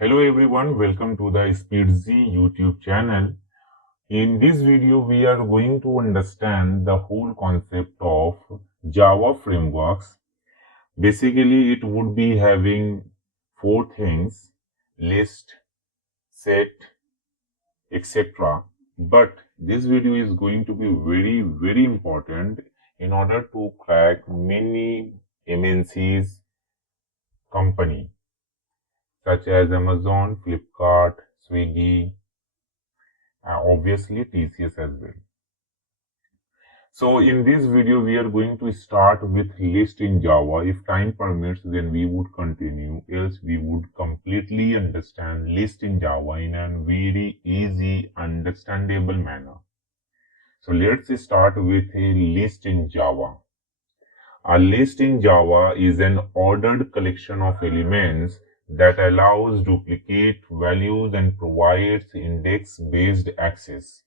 Hello everyone, welcome to the SpeedZ YouTube channel. In this video, we are going to understand the whole concept of Java frameworks. Basically, it would be having four things: list, set, etc. But this video is going to be very important in order to crack many MNCs company such as Amazon, Flipkart, Swiggy, obviously TCS as well. So in this video, we are going to start with list in Java. If time permits, then we would continue. Else we would completely understand list in Java in a very easy, understandable manner. So let's start with a list in Java. A list in Java is an ordered collection of elements that allows duplicate values and provides index-based access.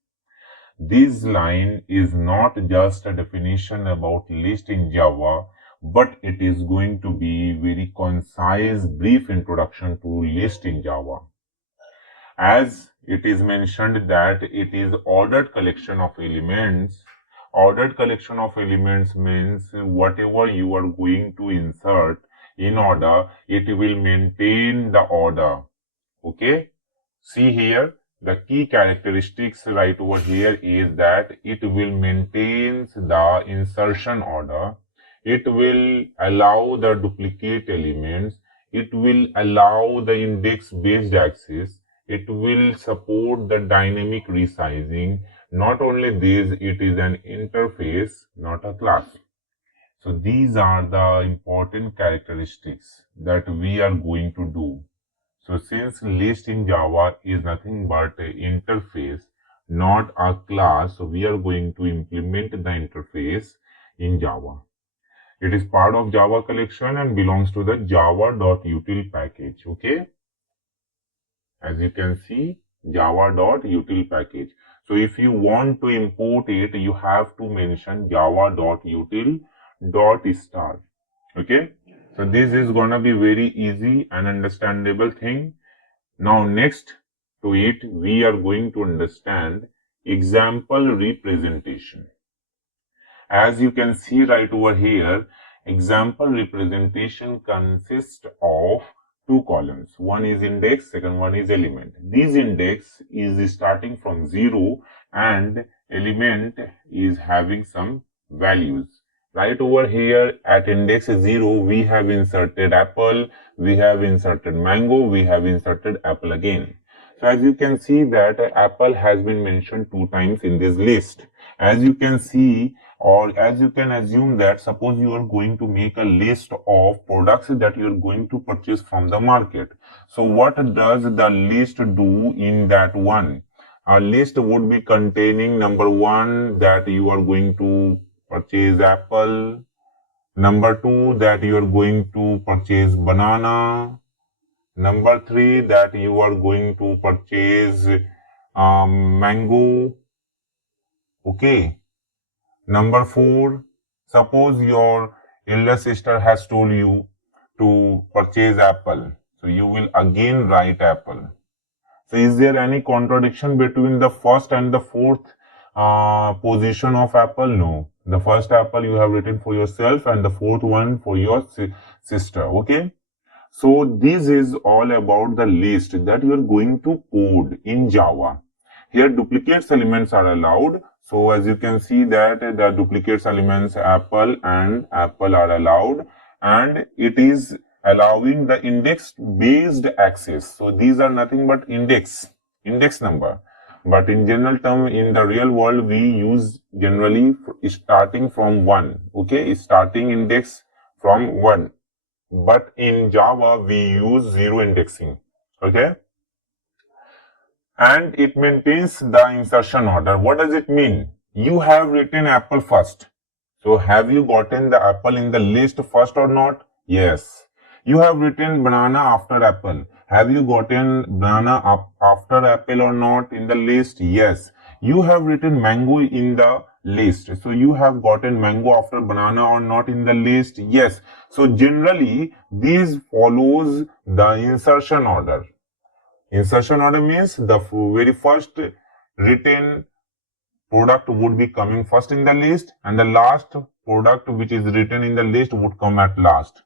This line is not just a definition about list in Java, but it is going to be very concise, brief introduction to list in Java. As it is mentioned that it is ordered collection of elements. Ordered collection of elements means whatever you are going to insert in order, it will maintain the order. Okay. See here, the key characteristics right over here is that it will maintain the insertion order. It will allow the duplicate elements. It will allow the index-based access. It will support the dynamic resizing. Not only this, it is an interface, not a class. So these are the important characteristics that we are going to do. So since list in Java is nothing but an interface, not a class, so we are going to implement the interface in Java. It is part of Java collection and belongs to the java.util package. Okay. As you can see, java.util package. So if you want to import it, you have to mention java.util.star. Okay. So this is gonna be very easy and understandable thing. Now next to it, we are going to understand example representation. As you can see right over here, example representation consists of two columns. One is index, second one is element. This index is starting from 0 and element is having some values. Right over here at index 0, we have inserted apple, we have inserted mango, we have inserted apple again. So as you can see that apple has been mentioned 2 times in this list. As you can see, or as you can assume that suppose you are going to make a list of products that you are going to purchase from the market. So what does the list do in that one? A list would be containing number 1 that you are going to purchase apple, number 2 that you are going to purchase banana, number 3 that you are going to purchase mango. Okay. Number 4, suppose your elder sister has told you to purchase apple. So you will again write apple. So is there any contradiction between the first and the fourth position of apple? No. The first apple you have written for yourself and the fourth one for your sister. Okay. So this is all about the list that you are going to code in Java. Here duplicates elements are allowed. So as you can see that the duplicates elements apple and apple are allowed, and it is allowing the index based access. So these are nothing but index number. But in general term, in the real world, we use generally starting from 1. Okay, starting index from 1. But in Java, we use 0 indexing. Okay. And it maintains the insertion order. What does it mean? You have written apple first. So have you gotten the apple in the list first or not? Yes. You have written banana after apple. Have you gotten banana after apple or not in the list? Yes. You have written mango in the list. So you have gotten mango after banana or not in the list? Yes. So generally, this follows the insertion order. Insertion order means the very first written product would be coming first in the list, and the last product which is written in the list would come at last.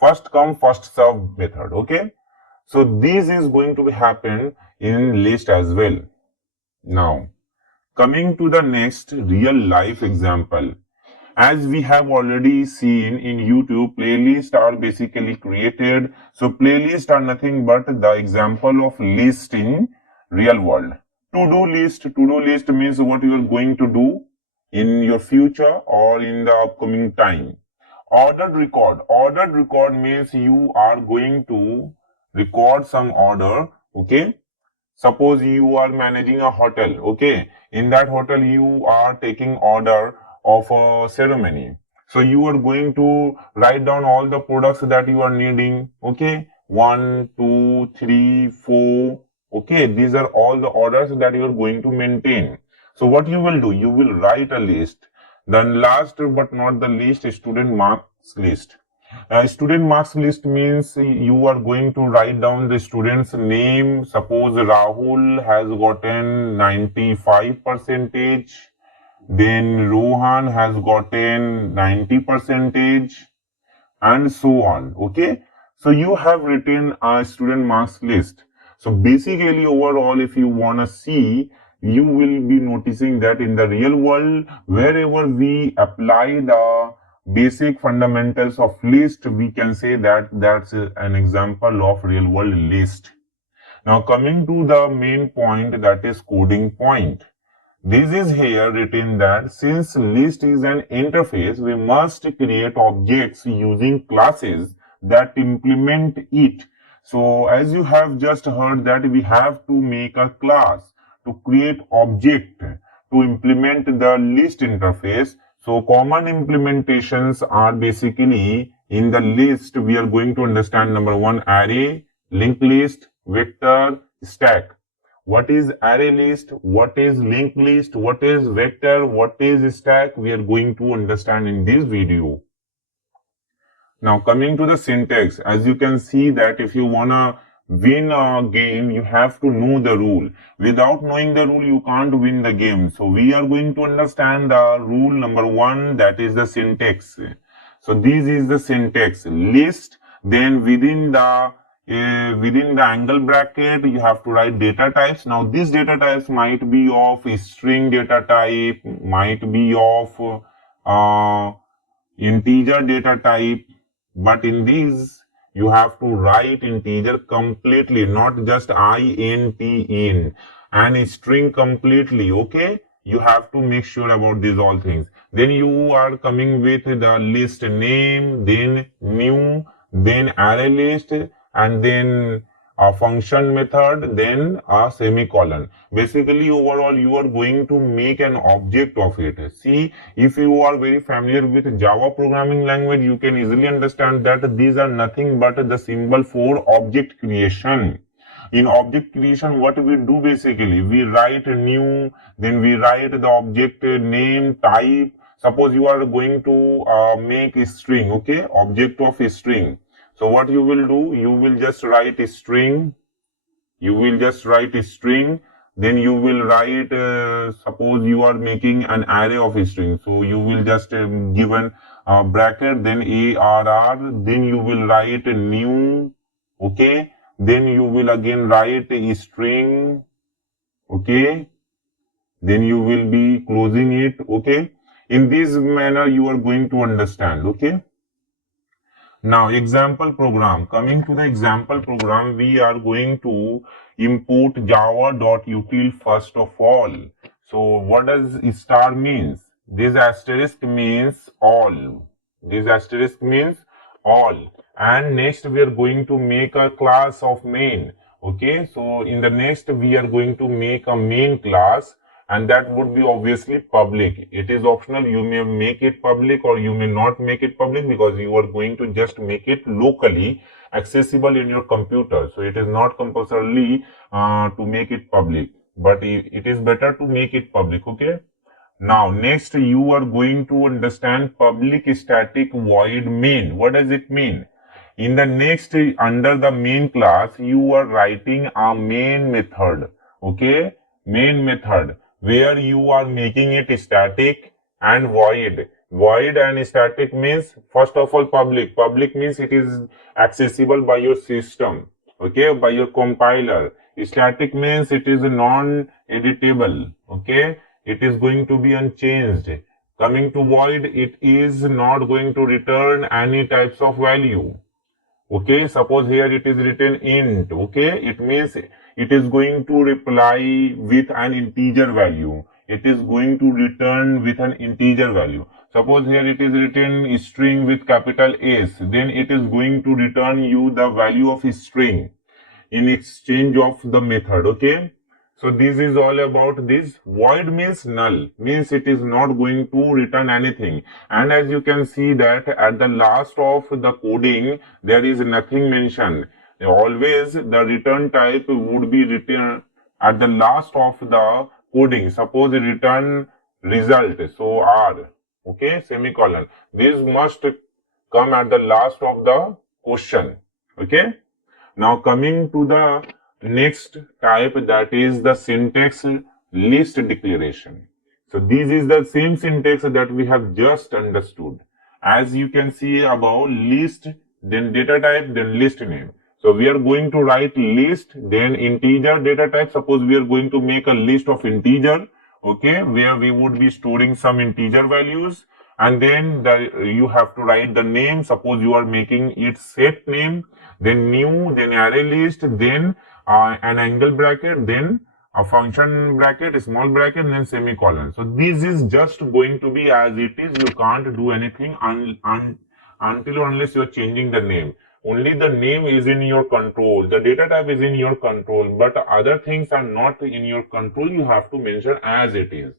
First come, first serve method. Okay. So this is going to happen in list as well. Now, coming to the next real life example. As we have already seen in YouTube, playlists are basically created. So playlists are nothing but the example of list in real world. To-do list means what you are going to do in your future or in the upcoming time. Ordered record means you are going to record some order. Okay. Suppose you are managing a hotel. Okay. In that hotel, you are taking order of a ceremony. So you are going to write down all the products that you are needing. Okay. 1, 2, 3, 4. Okay. These are all the orders that you are going to maintain. So what you will do? You will write a list. Then last but not the least, student marks list. Student marks list means you are going to write down the student's name. Suppose Rahul has gotten 95 percentage, then Rohan has gotten 90 percentage, and so on. Okay. So you have written a student marks list. So basically overall, if you want to see, you will be noticing that in the real world, wherever we apply the basic fundamentals of list, we can say that that's an example of real world list. Now coming to the main point, that is coding point. This is here written that since list is an interface, we must create objects using classes that implement it. So as you have just heard that we have to make a class to create object to implement the list interface. So common implementations are basically in the list. We are going to understand number one, array, linked list, vector, stack. What is array list? What is linked list? What is vector? What is stack? We are going to understand in this video. Now coming to the syntax, as you can see that if you wanna win a game, you have to know the rule. Without knowing the rule, you can't win the game. So we are going to understand the rule number one, that is the syntax. So this is the syntax list. Then within the angle bracket, you have to write data types. Now these data types might be of string data type, might be of integer data type, but in these you have to write integer completely, not just int in, and string completely. Okay, you have to make sure about these all things. Then you are coming with the list name, then new, then array list, and then a function method, then a semicolon. Basically overall you are going to make an object of it. See, if you are very familiar with Java programming language, you can easily understand that these are nothing but the symbol for object creation. In object creation, what we do basically, we write new, then we write the object name, type. Suppose you are going to make a string, okay, object of a string. So what you will do, you will just write a string, then you will write, suppose you are making an array of a string. So you will just give an bracket, then ARR, then you will write a new, okay, then you will again write a string, okay, then you will be closing it, okay. In this manner you are going to understand, okay. Now example program, coming to the example program, we are going to import java.util first of all. So what does star means? This asterisk means all. This asterisk means all. And next we are going to make a class of main. Okay, so in the next we are going to make a main class, and that would be obviously public. It is optional. You may make it public or you may not make it public, because you are going to just make it locally accessible in your computer. So it is not compulsorily to make it public, but it is better to make it public. Okay. Now next you are going to understand public static void main. What does it mean? In the next, under the main class, you are writing a main method. Okay, main method where you are making it static and void. Void and static means, first of all, public. Public means it is accessible by your system. Okay, by your compiler. Static means it is non-editable. Okay, it is going to be unchanged. Coming to void, it is not going to return any types of value. Okay, suppose here it is written int. Okay, it means it is going to reply with an integer value. It is going to return with an integer value. Suppose here it is written string with capital S, then it is going to return you the value of string in exchange of the method. Okay, so this is all about this. Void means null, means it is not going to return anything. And as you can see that at the last of the coding, there is nothing mentioned. Always the return type would be written at the last of the coding. Suppose return result, so R, okay, semicolon. This must come at the last of the question. Okay. Now coming to the next type, that is the syntax list declaration. So this is the same syntax that we have just understood. As you can see above, list, then data type, then list name. So we are going to write list, then integer data type. Suppose we are going to make a list of integer, okay, where we would be storing some integer values. And then you have to write the name. Suppose you are making it set name, then new, then array list, then an angle bracket, then a function bracket, a small bracket, then semicolon. So this is just going to be as it is. You can't do anything until or unless you are changing the name. Only the name is in your control. The data type is in your control, but other things are not in your control. You have to mention as it is.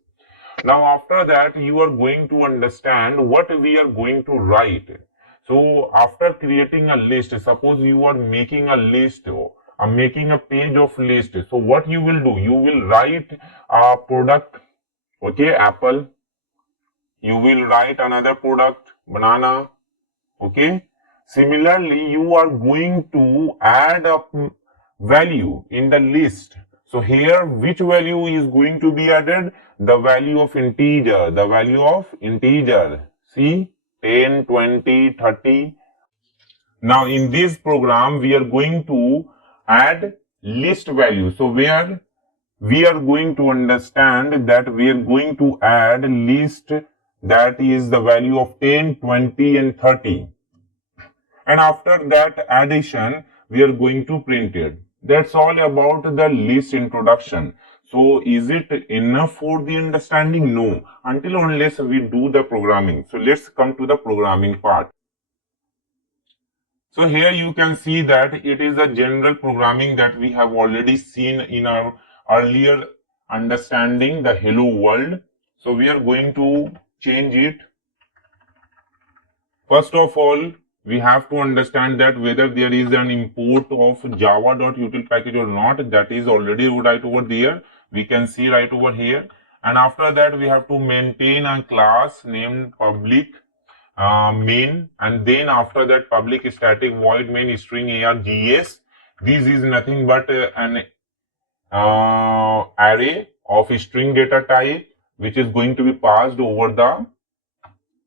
Now after that, you are going to understand what we are going to write. So after creating a list, suppose you are making a list, making a page of list. So what you will do, you will write a product, okay, apple. You will write another product, banana, okay. Similarly, you are going to add a value in the list. So here, which value is going to be added? The value of integer, the value of integer. See, 10, 20, 30. Now in this program, we are going to add list value. So where we are going to understand that we are going to add list that is the value of 10, 20 and 30. And after that addition, we are going to print it. That's all about the list introduction. So is it enough for the understanding? No, until unless we do the programming. So let's come to the programming part. So here you can see that it is a general programming that we have already seen in our earlier understanding, the hello world. So we are going to change it. First of all, we have to understand that whether there is an import of java.util package or not. That is already right over there. We can see right over here. And after that, we have to maintain a class named public main, and then after that public static void main string args. This is nothing but an array of string data type which is going to be passed over the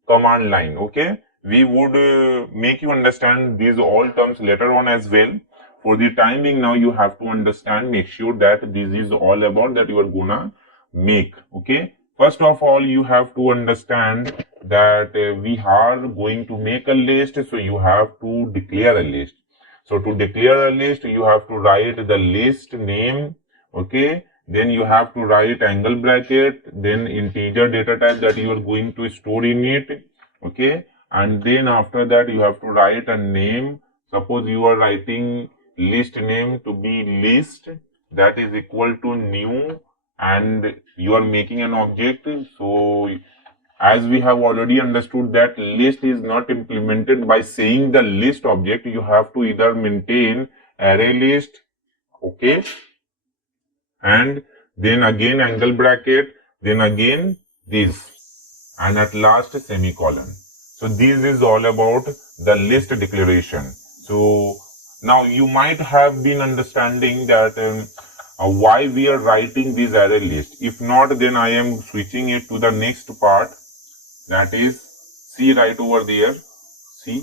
command line. Okay, we would make you understand these all terms later on as well. For the time being, now you have to understand, make sure that this is all about that you are gonna make. Okay, first of all, you have to understand that we are going to make a list, so you have to declare a list. So to declare a list, you have to write the list name, okay, then you have to write angle bracket, then integer data type that you are going to store in it, okay, and then after that you have to write a name. Suppose you are writing list name to be list, that is equal to new, and you are making an object. So as we have already understood that list is not implemented by saying the list object, you have to either maintain array list, okay, and then again angle bracket, then again this, and at last semicolon. So this is all about the list declaration. So now you might have been understanding that why we are writing this array list. If not, then I am switching it to the next part, that is, see right over there. See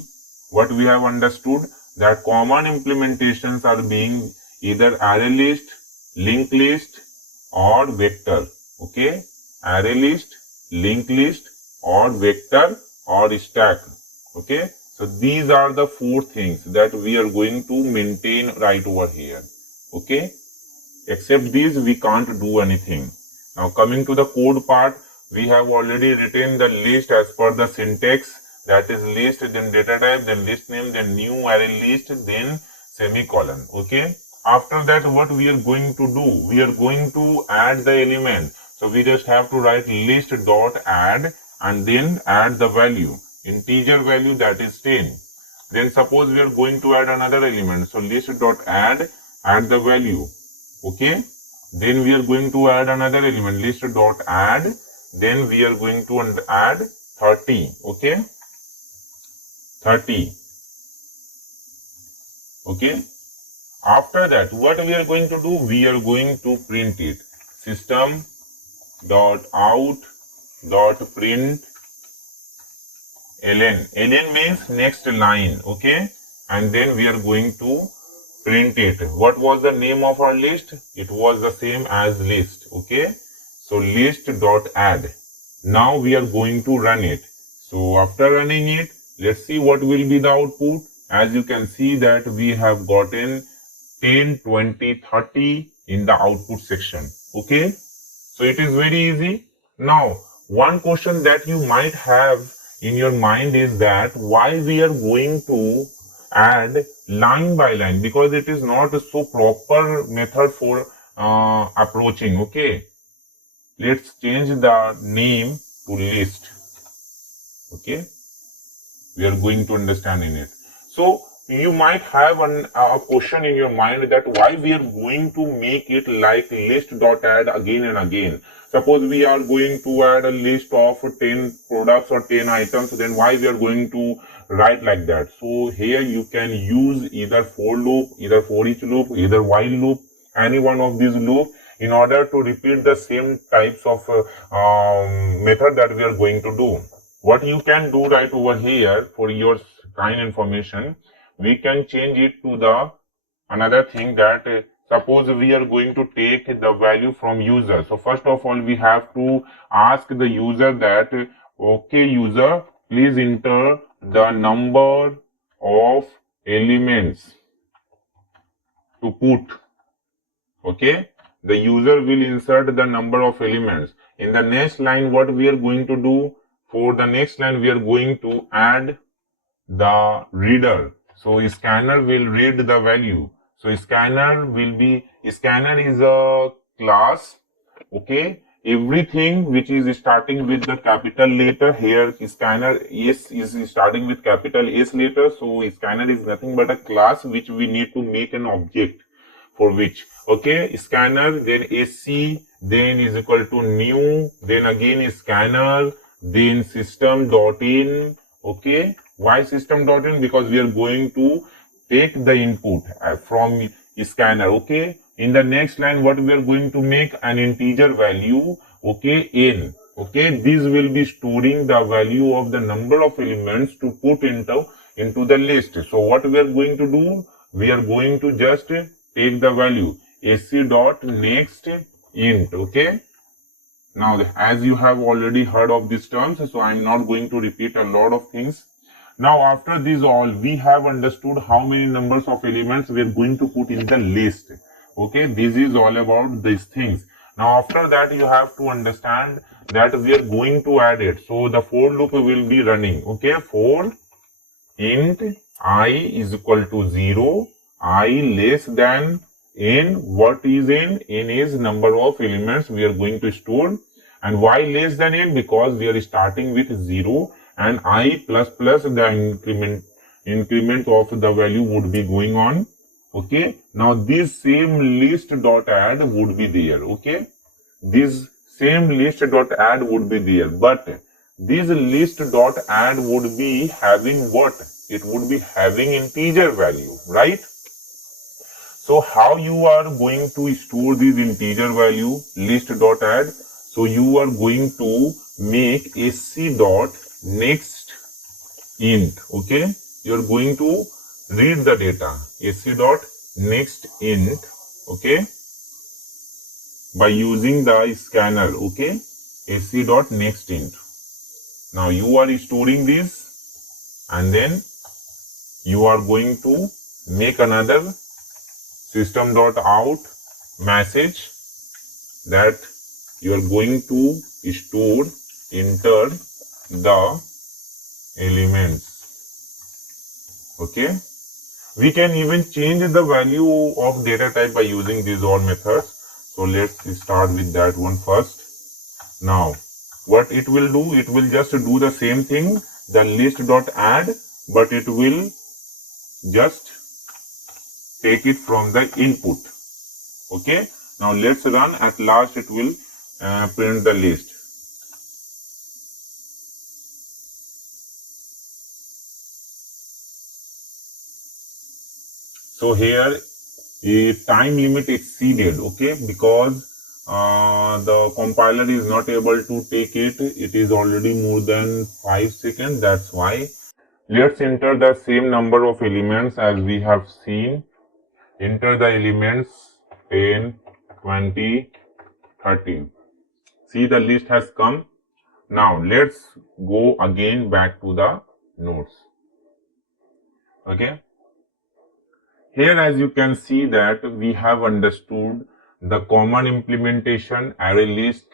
what we have understood, that common implementations are being either array list, linked list, or vector. Okay, array list, linked list, or vector, or stack. Okay, so these are the four things that we are going to maintain right over here. Okay, except these we can't do anything. Now coming to the code part, we have already written the list as per the syntax, that is list, then data type, then list name, then new array list, then semicolon. Okay, after that what we are going to do, we are going to add the element. So we just have to write list dot add and then add the value, integer value, that is 10. Then suppose we are going to add another element, so list dot add the value. Okay, then we are going to add another element, list dot add, then we are going to add 30. Okay, 30. Okay, after that what we are going to do, we are going to print it, system dot out dot print ln means next line. Okay, and then we are going to print it. What was the name of our list? It was the same as list. Okay, so list dot add. Now we are going to run it. So after running it, let's see what will be the output. As you can see that we have gotten 10, 20, 30 in the output section. Okay, so it is very easy. Now one question that you might have in your mind is that why we are going to add line by line, because it is not a so proper method for approaching. Okay, let's change the name to list. Okay, we are going to understand in it. So you might have a question in your mind that why we are going to make it like list dot add again and again. Suppose we are going to add a list of 10 products or 10 items, then why we are going to write like that? So here you can use either for loop, either for each loop, either while loop, any one of these loop, in order to repeat the same types of method that we are going to do. What you can do right over here for your kind information, we can change it to the another thing that suppose we are going to take the value from user. So first of all, we have to ask the user that, okay user, please enter the number of elements to put. Okay, the user will insert the number of elements. In the next line, what we are going to do, for the next line we are going to add the reader. So scanner will read the value. So scanner is a class. Okay, everything which is starting with the capital letter, here scanner is starting with capital S letter. So scanner is nothing but a class which we need to make an object for which. Okay, scanner, then SC, then is equal to new, then again scanner, then system.in. Okay, why system.in? Because we are going to take the input from scanner. Okay, in the next line what we are going to make an integer value. Okay, n. Okay, this will be storing the value of the number of elements to put into the list. So what we are going to do, we are going to just take the value sc.next int. Okay, now as you have already heard of these terms, so I am not going to repeat a lot of things. Now after this all, we have understood how many numbers of elements we are going to put in the list. Okay, this is all about these things. Now after that you have to understand that we are going to add it. So the for loop will be running. Okay, for int I is equal to 0, I less than n. What is n? N is number of elements we are going to store. And why less than n? Because we are starting with 0 and I plus the increment of the value would be going on. Okay, now this same list dot add would be there. Okay, this same list dot add would be there, but this list dot add would be having what? it would be having integer value, right? So how you are going to store this integer value list.add? So you are going to make sc dot next int. Okay, you're going to read the data sc dot next int. Okay, by using the scanner. Okay, sc dot next int. Now you are storing this, and then you are going to make another system.out message that you are going to store enter the elements. Okay, we can even change the value of data type by using these all methods. So let's start with that one first. Now what it will do, it will just do the same thing, the list.add, but it will just take it from the input. Okay, now let's run. At last it will print the list. So here a time limit exceeded, okay, because the compiler is not able to take it. It is already more than 5 seconds. That's why. Let's enter the same number of elements as we have seen. Enter the elements 10, 20, 30. See, the list has come. Now let's go again back to the nodes. Okay. Here, as you can see that we have understood the common implementation, ArrayList,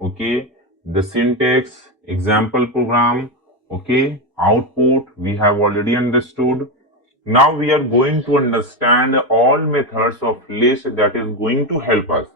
okay, the syntax, example program, okay, output, we have already understood. Now we are going to understand all methods of list that is going to help us.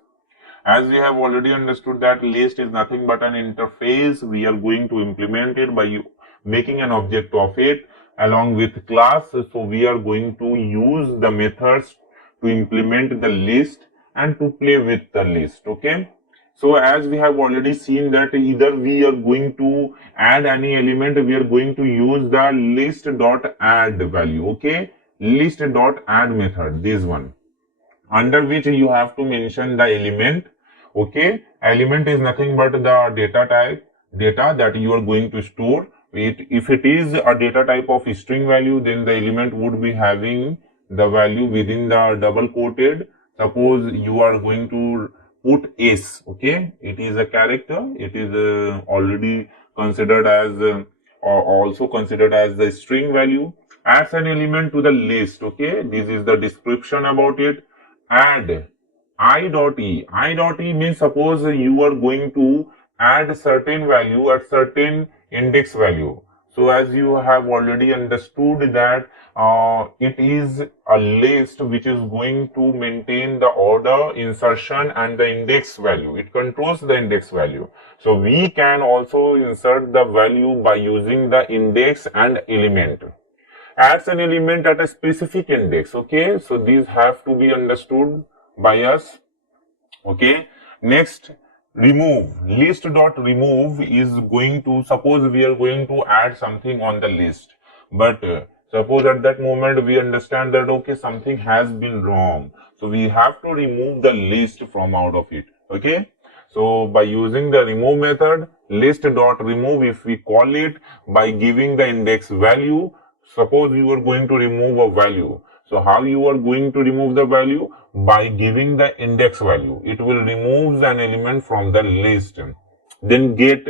As we have already understood that list is nothing but an interface, we are going to implement it by making an object of it along with class. So we are going to use the methods to implement the list and to play with the list. Okay. So as we have already seen that either we are going to add any element, we are going to use the list.add value. Okay. List.add method, this one, under which you have to mention the element. Okay, element is nothing but the data type, data that you are going to store. If it is a data type of string value, then the element would be having the value within the double quoted. Suppose you are going to put s, okay, it is a character, it is already considered as or also considered as the string value. Adds an element to the list. Okay, this is the description about it. Add I.E. I.E means suppose you are going to add certain value at certain index value. So as you have already understood that it is a list which is going to maintain the order, insertion and the index value. It controls the index value. So we can also insert the value by using the index and element. Adds an element at a specific index. Okay, so these have to be understood by us. Okay, next, remove. List.remove is going to, suppose we are going to add something on the list, but suppose at that moment we understand that okay, something has been wrong, so we have to remove the list from out of it. Okay, so by using the remove method, list.remove, if we call it by giving the index value, suppose you are going to remove a value. So how you are going to remove the value? By giving the index value. It will remove an element from the list. Then get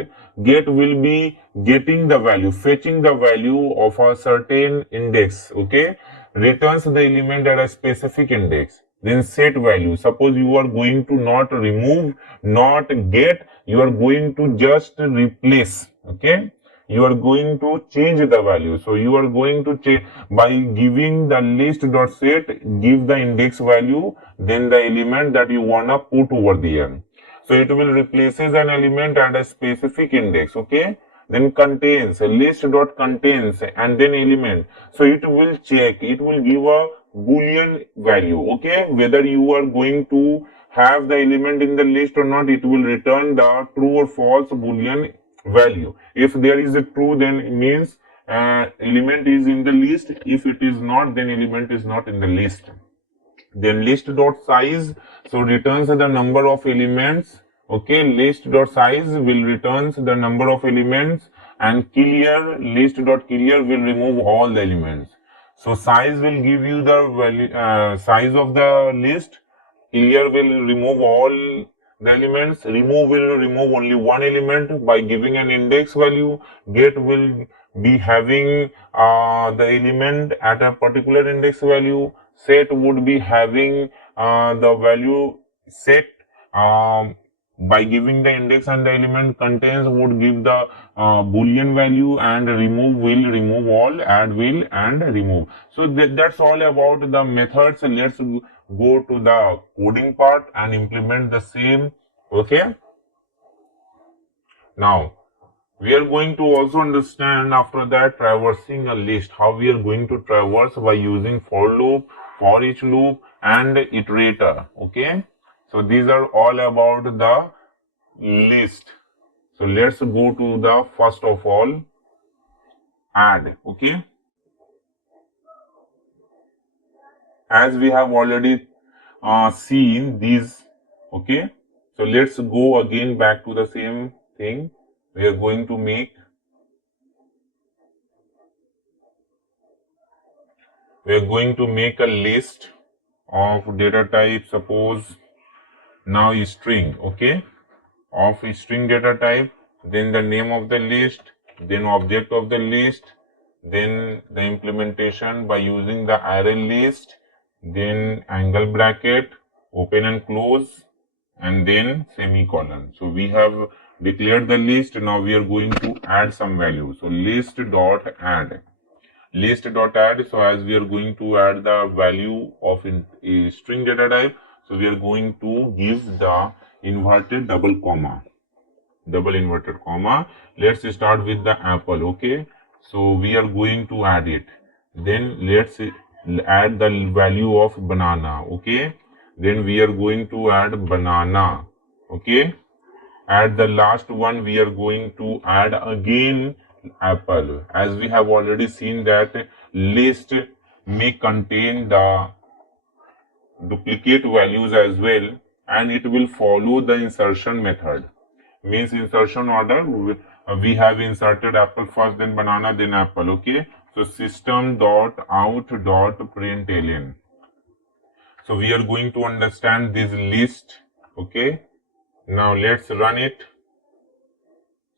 will be getting the value, fetching the value of a certain index. Okay, returns the element at a specific index. Then set value. Suppose you are going to not remove, not get, you are going to just replace. Okay, you are going to change the value. So you are going to change by giving the list.set, give the index value, then the element that you wanna put over there. So it will replaces an element at a specific index. Okay, then contains, list.contains and then element. So it will check, it will give a boolean value. Okay, whether you are going to have the element in the list or not, it will return the true or false boolean value. If there is a true, then it means element is in the list. If it is not, then element is not in the list. Then list dot size, so returns the number of elements. Okay, list dot size will returns the number of elements, and clear, list dot clear will remove all the elements. So size will give you the value, size of the list. Clear will remove all the elements. Remove will remove only one element by giving an index value. Get will be having the element at a particular index value. Set would be having the value set by giving the index, and the element contains would give the boolean value, and remove will remove all, add will, and remove. So that's all about the methods. Let's go to the coding part and implement the same. Okay, now we are going to also understand after that traversing a list, how we are going to traverse by using for loop, for each loop, and iterator. Okay, so these are all about the list. So let's go to the first of all add. Okay, as we have already seen these. Okay, so let's go again back to the same thing. We are going to make a list of data type, suppose now is string. Okay, of string data type, then the name of the list, then object of the list, then the implementation by using the ArrayList, then angle bracket, open and close, and then semicolon. So we have declared the list. Now we are going to add some value. So list dot add. So as we are going to add the value of a string data type, so we are going to give the inverted double inverted comma. Let's start with the apple. Okay, so we are going to add it. Then let's add the value of banana. Okay, then we are going to add banana. Okay, at the last one we are going to add again apple. As we have already seen that list may contain the duplicate values as well, and it will follow the insertion method. Means insertion order, we have inserted apple first, then banana, then apple. Okay, so system dot out dot println. So we are going to understand this list. Okay, now let's run it.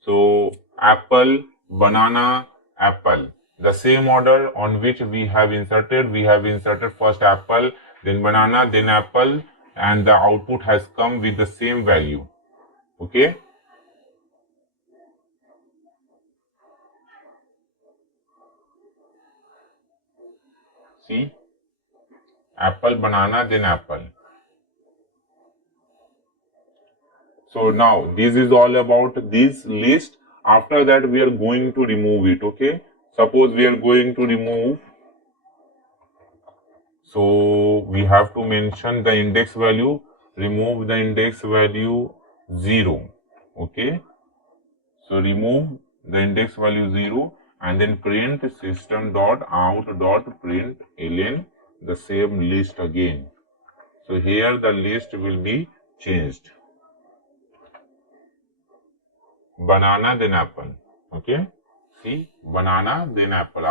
So apple, banana, apple, the same order on which we have inserted first apple, then banana, then apple, and the output has come with the same value. Okay, see, apple, banana, then apple. So now this is all about this list. After that we are going to remove it. Okay, suppose we are going to remove, so we have to mention the index value, remove the index value 0. Okay, so remove the index value 0, and then print system dot out dot println the same list again. So here the list will be changed. Banana, then apple. Okay, see, banana, then apple,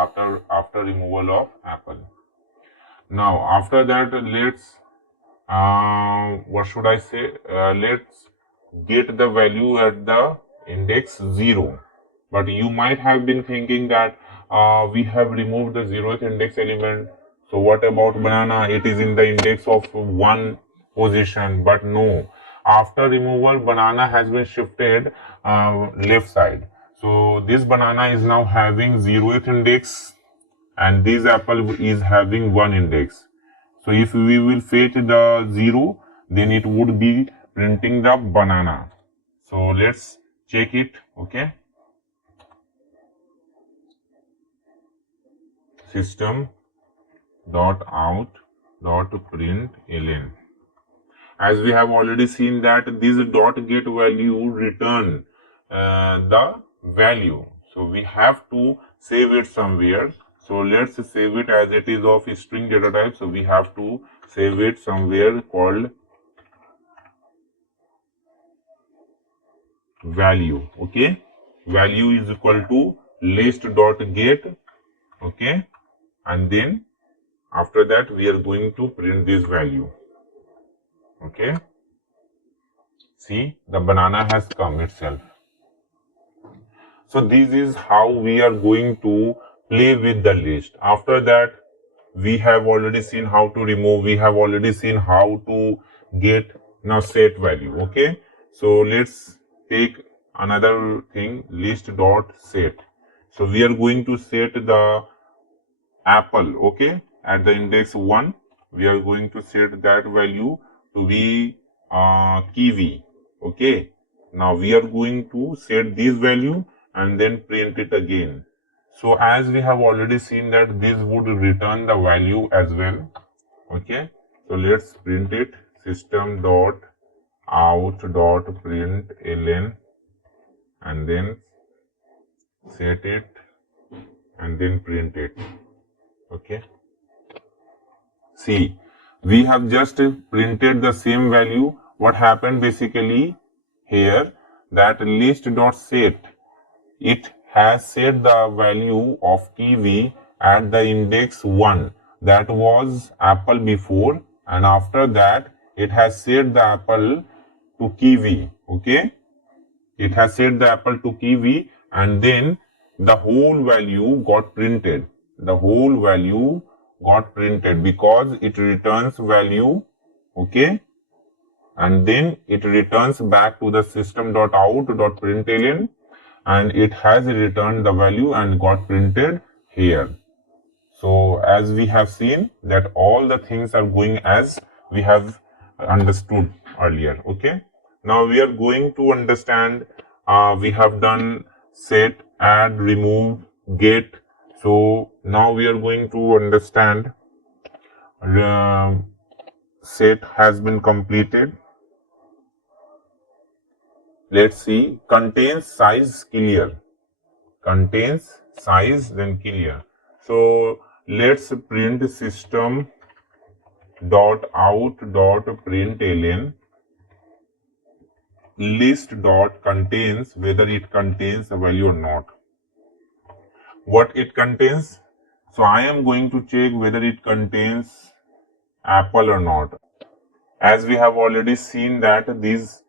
after removal of apple. Now after that, let's what should I say, let's get the value at the index 0. But you might have been thinking that we have removed the 0th index element, so what about banana? It is in the index of 1 position. But no, after removal, banana has been shifted left side. So this banana is now having 0th index, and this apple is having 1 index. So if we will fetch the 0, then it would be printing the banana. So let's check it. Okay, system dot out dot println. As we have already seen that this dot get value return the value. So we have to save it somewhere. So let's save it as it is of string data type. So we have to save it somewhere called value. Okay, value is equal to list dot get. Okay, and then after that we are going to print this value. Okay, see, the banana has come itself. So this is how we are going to play with the list. After that, we have already seen how to remove. We have already seen how to get now set value. Okay. So let's take another thing, list dot set. So we are going to set the apple. Okay. At the index 1, we are going to set that value to be kiwi. Okay. Now we are going to set this value and then print it again. So as we have already seen that this would return the value as well. Okay. So let's print it, system dot out dot print ln, and then set it and then print it. Okay. See, we have just printed the same value. What happened basically here, that list dot set, it has set the value of kiwi at the index 1, that was apple before, and after that it has set the apple to kiwi. Okay, it has set the apple to kiwi, and then the whole value got printed. The whole value got printed because it returns value. Okay, and then it returns back to the system.out.println, and it has returned the value and got printed here. So as we have seen that all the things are going as we have understood earlier. Okay, now we are going to understand, we have done set, add, remove, get. So now we are going to understand set has been completed. Let's see, contains size clear, contains size then clear. So let's print system dot out dot println list dot contains, whether it contains a value or not. What it contains? So I am going to check whether it contains apple or not. As we have already seen that this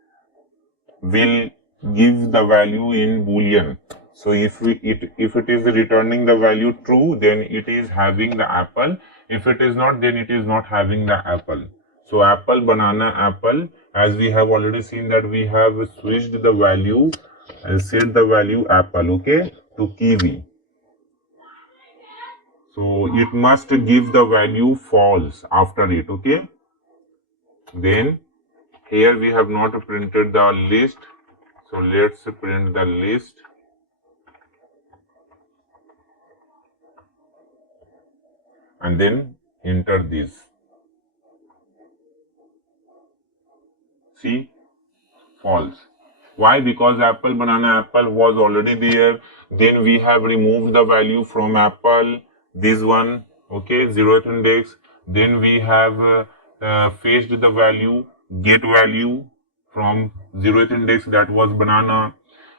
will give the value in boolean. So if it is returning the value true, then it is having the apple. If it is not, then it is not having the apple. So apple, banana, apple, as we have already seen that we have switched the value and set the value apple, okay, to kiwi. So it must give the value false after it. Okay, then here we have not printed the list, so let's print the list. And then enter this. See, false. Why? Because apple, banana, apple was already there. Then we have removed the value from apple, this one, okay, 0th index. Then we have fetched the value, get value from 0th index, that was banana.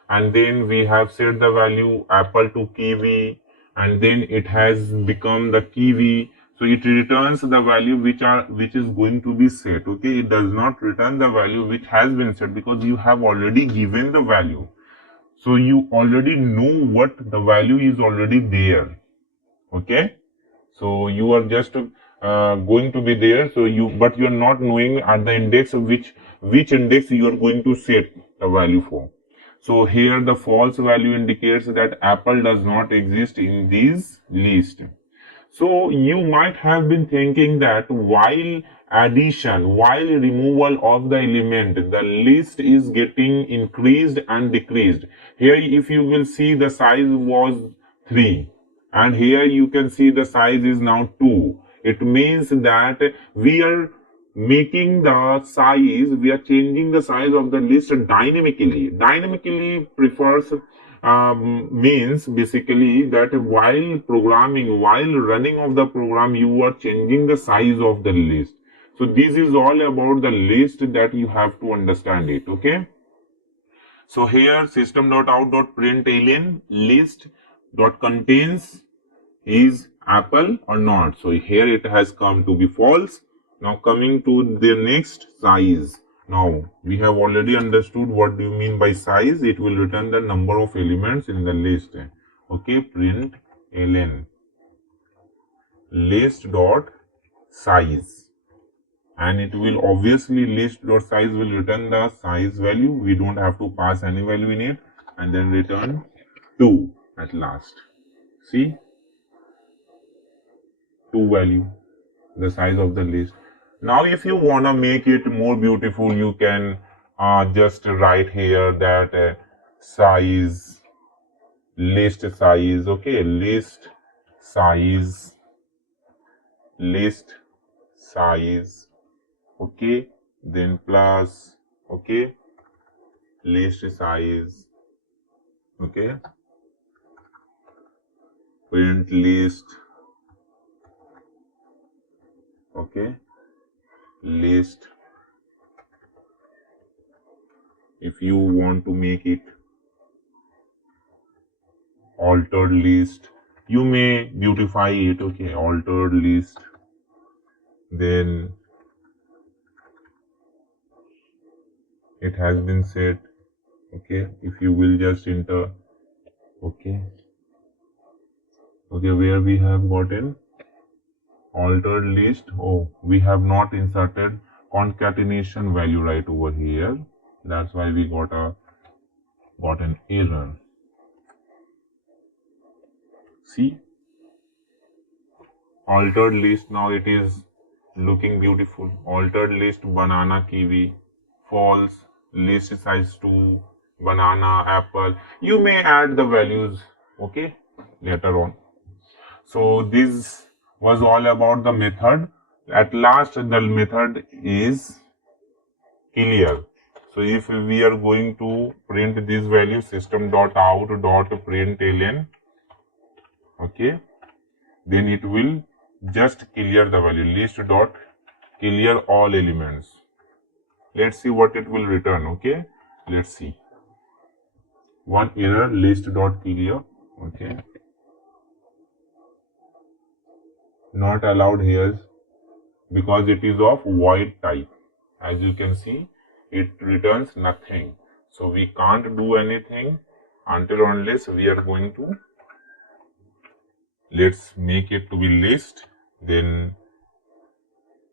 And then we have set the value apple to kiwi, and then it has become the kiwi. So it returns the value which is going to be set. Okay, it does not return the value which has been set, because you have already given the value. So you already know what the value is already there. Okay, so you are just going to be there. So but you are not knowing at the index which index you are going to set the value for. So here the false value indicates that apple does not exist in this list. So you might have been thinking that while addition, while removal of the element, the list is getting increased and decreased. Here if you will see, the size was 3, and here you can see the size is now 2. It means that we are making the size, we are changing the size of the list dynamically. Dynamically prefers means basically that while programming, while running of the program, you are changing the size of the list. So this is all about the list that you have to understand it. Okay. So here system.out.println list dot contains is apple or not. So here it has come to be false. Now coming to the next size. Now we have already understood what do you mean by size. It will return the number of elements in the list. Okay, print ln list dot size, and it will obviously list dot size will return the size value. We don't have to pass any value in it, and then return 2 at last. See, 2 value, the size of the list. Now if you want to make it more beautiful, you can just write here that size, list size, okay, list size, okay, then plus, okay, list size, okay, print list, okay, list. If you want to make it altered list, you may beautify it, okay, altered list, then it has been set, okay, if you will just enter, okay, where we have gotten altered list. Oh, we have not inserted concatenation value right over here, that's why we got an error. See, altered list, now it is looking beautiful. Altered list banana kiwi, false, list size 2, banana apple. You may add the values, okay, later on. So this was all about the method. At last the method is clear. So if we are going to print this value system.out.println, okay, then it will just clear the value list dot clear all elements. Let's see what it will return. Okay, let's see. One error, list dot clear, okay, not allowed here because it is of void type. As you can see, it returns nothing. So we can't do anything until unless we are going to, let's make it to be list, then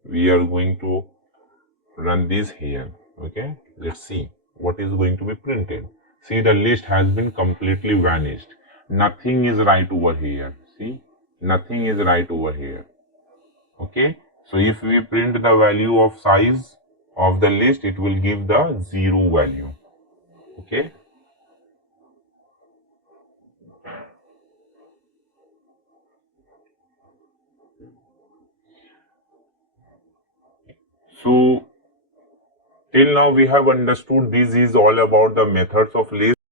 we are going to run this here. Okay, let's see what is going to be printed. See, the list has been completely vanished. Nothing is right over here. See, nothing is right over here. Okay, so if we print the value of size of the list, it will give the 0 value. Okay, so till now we have understood this is all about the methods of list.